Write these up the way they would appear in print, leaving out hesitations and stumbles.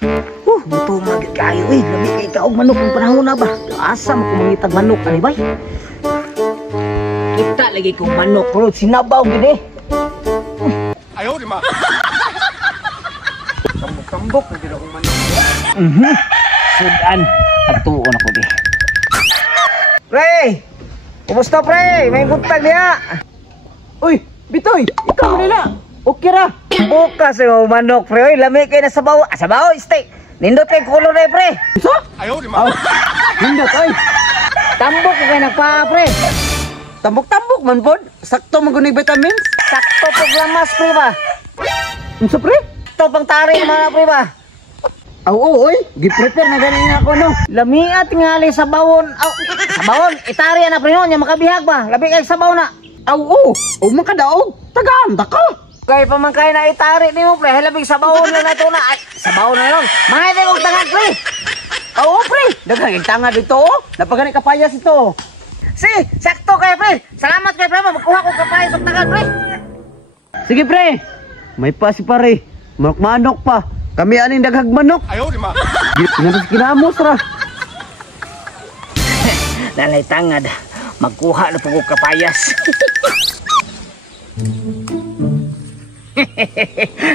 Buto magit kayo eh. Labi kay kaog manok ng panahon na ba? Asa mo kumangitag manok, alibay? Kita lagi kong manok, bro. Sinabaw gini. Ayaw, di ma. Tambok-tambok na gina kong manok. Sudan. Pagtuon ako, be. Pre! Kumusta, pre? May buntag niya. Uy, Bitoy! Ikaw nila! Okay ra! Bukas yung manok, pre. Uy, lami kayo na sabaw. Sabaw, stay! Nindot kayo kulo na, pre. Isa? Ayaw, di ma. Nindot, ay! Tambok ko kayo nagpa, pre. Tambok-tambok man po. Sakto magunig vitamins. Sakto po lamas, pre ba? Unsa, pre? Sakto pang tari mga, pre ba? Oo, oy. Gi-prepare na ganin ako, no? Lamiat nga sa bawon. Sa bawon. Itari na, pre, no? Nya makabihag ba? Labi kayo sa bawon na. Oo. O makadaog. Tagaanda ka. Kaya pa man kayo na itari ni mo, pre. Halabig sa bawon na ito na. Ay, sa bawon na lang. Mga hindi kong tangan, pre. Oo, pre. Daghang yung tanga dito, oh. Napagani kapayas ito. Si, sakto kayo, pre. Salamat kayo, pre. Magkuha ko kapayas ng tangan, pre. Sige, pre. May pa si pare. Manok-manok pa. Kami aning daghag manok. Ayaw, di ma. Ginatas kinamos ra. Nanay tangad. Magkuha na po ko kapayas.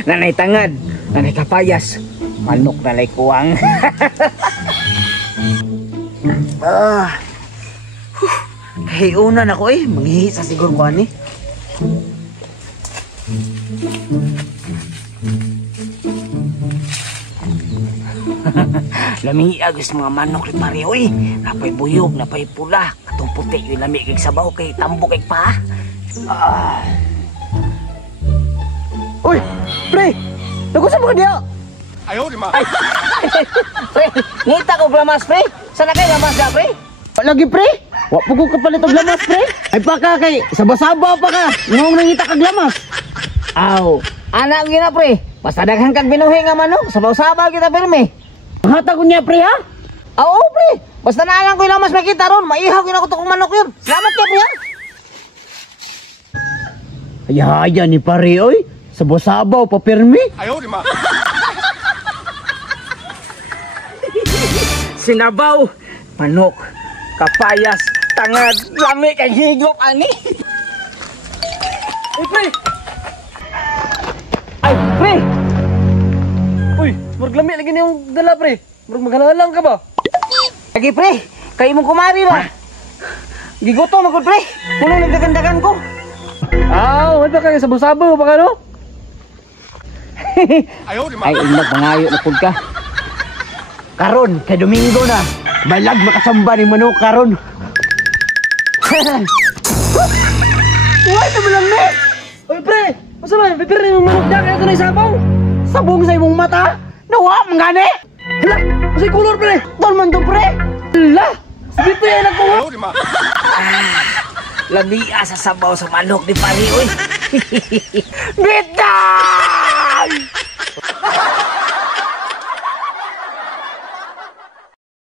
Nanay tangad. Nanay kapayas. Manok nanay kuwang. Kahiunan ako eh. Manghihi sa siguro ko ani. Lami agis mga manok ni pare oy. Napay buyog, napay pula. Katong puti yung lami kay sabaw kay tambok kay pa. Uy, pre. Naku sa mga diya. Ayaw, di ma. Ay. Pre, ngita ko glamas, pre. Sana kay glamas da, pre? Lagi, pre. Wa po ko kapalit og glamas, pre. Ay pa ka kay sabaw-sabaw pa ka. Ngong nangita ka glamas. Aw, anak gina, pre. Basta daghan kag binuhi nga manok, sabaw-sabaw kita pirmi. Hata ko niya, pre, ha? Oo, pre. Basta naalang ko yung lamas makita ron. Maihaw yun ako itong manok yun. Salamat ka, pre, ha? Ay-haya ni pare, oy. Sabaw-sabaw, papirmi. Ayaw, di ma. Sinabaw, manok, kapayas, tangad, lami, kay higop, ani. Ay, pre. Ay, pre. Uy, murag lami lagi niyong dala, pre. Murag maghalang ka ba? Lagi, pre. Kayo mong kumari ba? Gigutom ako, pre. Puno nagdagandagan ko. Wala kayo sabaw-sabaw pa ka, no? Ayaw, di ma. Ay, inag, mangayo na pud ka. Karon, kay Domingo na. Balag makasamba ni manok karon. Uy, ito mo lang, ne? Uy, pre! Masa ba? Bibir na yung manok dyan, kaya ito na isabaw. Sabong sa imong mata. Nawa, mangani. Hala! Masay kulor, pre! Tolman to, pre. Hala! Sabi ko yan ako, ha? Ayaw, di ma. Labia sa sabaw sa manok ni pari, uy. Bitay!